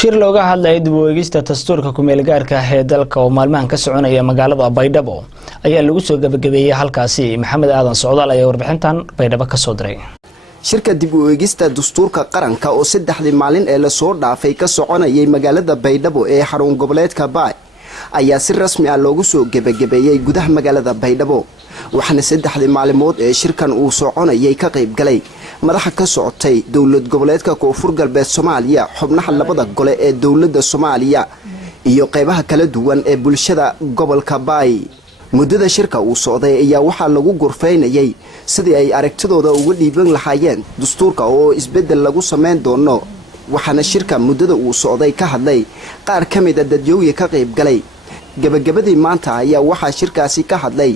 shir looga hadlay dib u eegista dastuurka ku meel gaarka ah ee dalka oo maalmahan ka soconaya magaalada Baydhabo ayaa lagu soo gabagabeeyay halkaasi. Maxamed Aadan Socdaal ayaa warbixintan Baydhabo ka soo diray. shirka dib u eegista dastuurka qaranka oo saddexdii maalin ee la soo dhaafay ka soconayay magaalada Baydhabo ee xarun goboleedka Baay ayaa si rasmi ah loogu soo gabagabeeyay gudaha magaalada Baydhabo. waxaana saddexdii maalmood ee shirkan uu soconayay ka qayb galay madaxa ka socotay dawlad goboleedka Koonfur Galbeed Soomaaliya, xubnaha labada gole ee dawladda Soomaaliya iyo qaybaha kala duwan ee bulshada gobolka Baay. muddada shirka uu socday ayaa waxaa lagu gorfeynayay sidii ay aragtidooda uga dhiiban lahaayeen dastuurka oo isbedel lagu sameyn doono. waxaana shirka muddada uu socday ka hadlay qaar ka mid ah dadweynaha ka qayb galay. gabagabadii maanta ayaa waxaa shirkaasi ka hadlay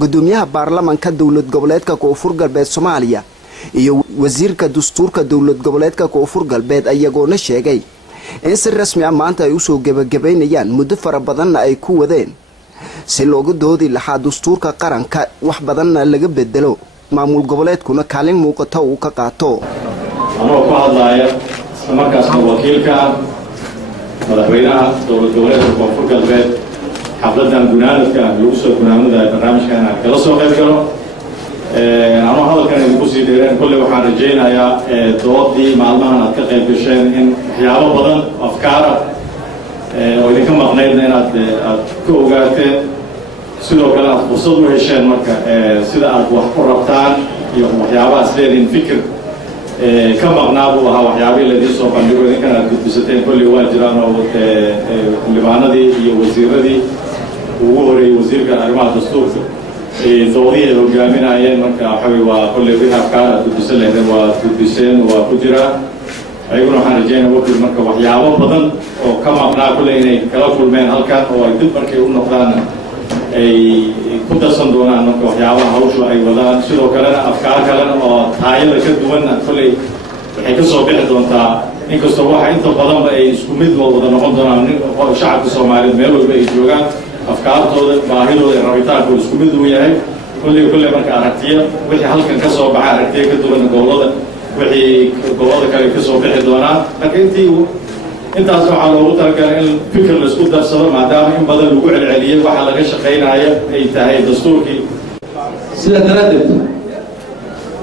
gudoomiyaha baarlamaanka dawlad goboleedka Koonfur Galbeed Soomaaliya iyo wasiirka dastuurka dawlad goboleedka Koonfur Galbeed ayagoona sheegay in si rasmi ah maanta ay u soo gabagabeynayaan muddo fara badanna ay ku wadeen si looga doodi lahaa dastuurka qaranka wax badanna laga bedelo maamul goboleedkuna kaalin muuqata uu ka qaato. anoo ku hadlaya markaasna wakiilka madaxweynaha dawlad goboleedka Koonfur Galbeed xafladan gunaanadka lagu soo gunaanada barnaamijkan kala soo qayb galo anoo hadalkan idinku sii dheereen kulli waxaan rajaynayaa doodii maalmahan aad ka qayb gasheen in waxyaabo badan afkaar oo idinka maqnaydna inaad ka ogaateen sidoo kale aad fursad u hesheen marka sida aad wax ku rabtaan iyo waxyaabahaas leediin fikir ka maqnaa buu ahaa waxyaabihii laydin soo bandhigo idinkana aad gudbisateen kulli waa jiraan oo xildhibaanadii iyo wasiiradii ugu horeeyey wasiirka arrimaha dastuurka doodihii ay hogaaminayeen marka waxawey waa kulli wixii afkaar aad gudbisan lahaydeen waa gudbiseen waa ku jiraa ayaguna waxaan rajaynaa wafdi marka waxyaabo badan oo ka maqnaa kulli inay kala kulmeen halkan oo ay dib markay u noqdaanna ay ku darsan doonaan marka waxyaabaha hawshu ay wadaan sidoo kalena afkaar kalena oo taayada ka duwanna kulli waxay ka soo bixi doontaa inkastoo waxa inta badanba ay isku mid wada noqon doonaan shacabka Soomaaliyeed meel walba ay joogaan afkaartooda baahidooda rabitaankooda isku mid uu yahay kulli marka aragtiya wixii halkan ka soo baxay aragtiya ka duwan gobolada wixii gobolada kale ka soo bixi doonaan marka intaas waxaa loogu talagalay in fikir la isku darsado maadaama in badan lagu celceliyay waxa laga shaqeynaya ay tahay dastuurkii sida daraadeed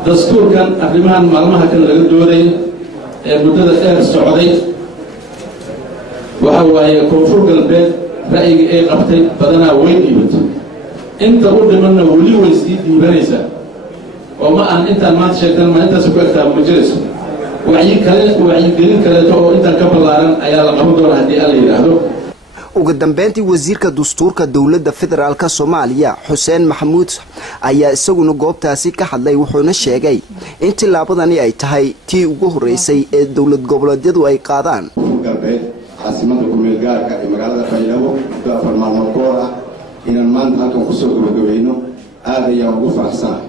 dastuurkan arrimahan maalmaha kan laga dooday ee muddada dheer socday waxa waaye Koonfur Galbeed ra'yiga ay qabtay badanaa way dhiibatay inta u dhimanna weli way sii dhiibanaysaa oo ma aan intaan maanta sheegtan ma intaas ku egtaa ma jirayso wacyigelin kaleeto oo intaan ka ballaaran ayaa la qaban doonaa haddii alla yidhaahdo. ugu dambeyntii wasiirka dastuurka dawladda federaalka Soomaaliya Xuseen Maxamuud ayaa isaguna goobtaasi ka hadlay wuxuuna sheegay in tilaabadani ay tahay tii ugu horeysay ee dawlad goboleedyadu ay qaadaan. caasimada ku meel gaarka ee magaalada Baydhabo afar maalmood koor ah inaan maanta halkan ku soo gabagabayno aad ayaan ugu faraxsanahay.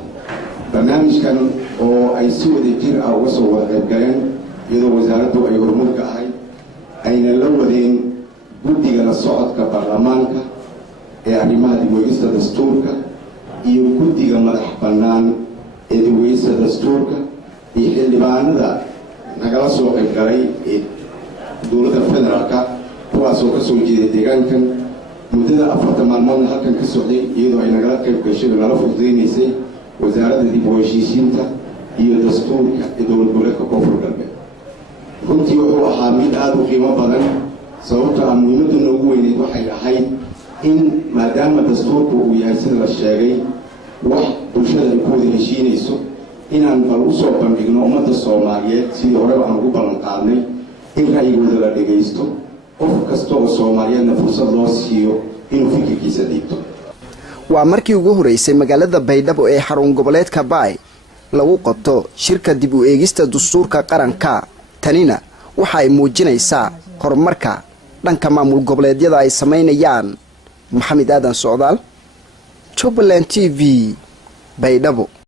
barnaamijkan oo ay si wadajir ah uga soo wada qayb galeen iyadoo wasaaraddu ay hormuud ka ahay ayna la wadeen guddiga la socodka baarlamaanka ee arrimaha dib u eegista dastuurka iyo guddiga madax bannaan ee dib u eegista dastuurka iyo xildhibaanada nagala soo qayb galay ee dawladda federaalka kuwaasoo ka soo jeeday deegaankan muddada 40 maalmoodna halkan ka socday iyadoo ay nagala qayb gashay oo nala fududeynaysay wasaaradda dib u heshiisiinta iyo dastuurka ee dawlad goboleedka Koonfur Galbeed. runtii wuxuu ahaa mid aad u qiimo badan sababtoo ah muhiimadda noogu weyneyd waxay ahayd in maadaama dastuurku uu yahay sida la sheegay wax bulshada ay ku wada heshiinayso inaan bal u soo bandhigno ummadda Soomaaliyeed sidii hore aan ugu ballan qaadnay in ra'yigooda la dhageysto qof kasta oo Soomaaliyeedna fursad loo siiyo inuu fikirkiisa dhiibto. waa markii ugu horeysay magaalada Baydhabo ee xarun goboleedka Baay lagu qabto shirka dib u eegista dastuurka qaranka. tanina waxa ay muujinaysaa horumarka dhanka maamul goboleedyada ay sameynayaan. Maxamed Aadan Socdaal, Jubaland TV, Baydhabo.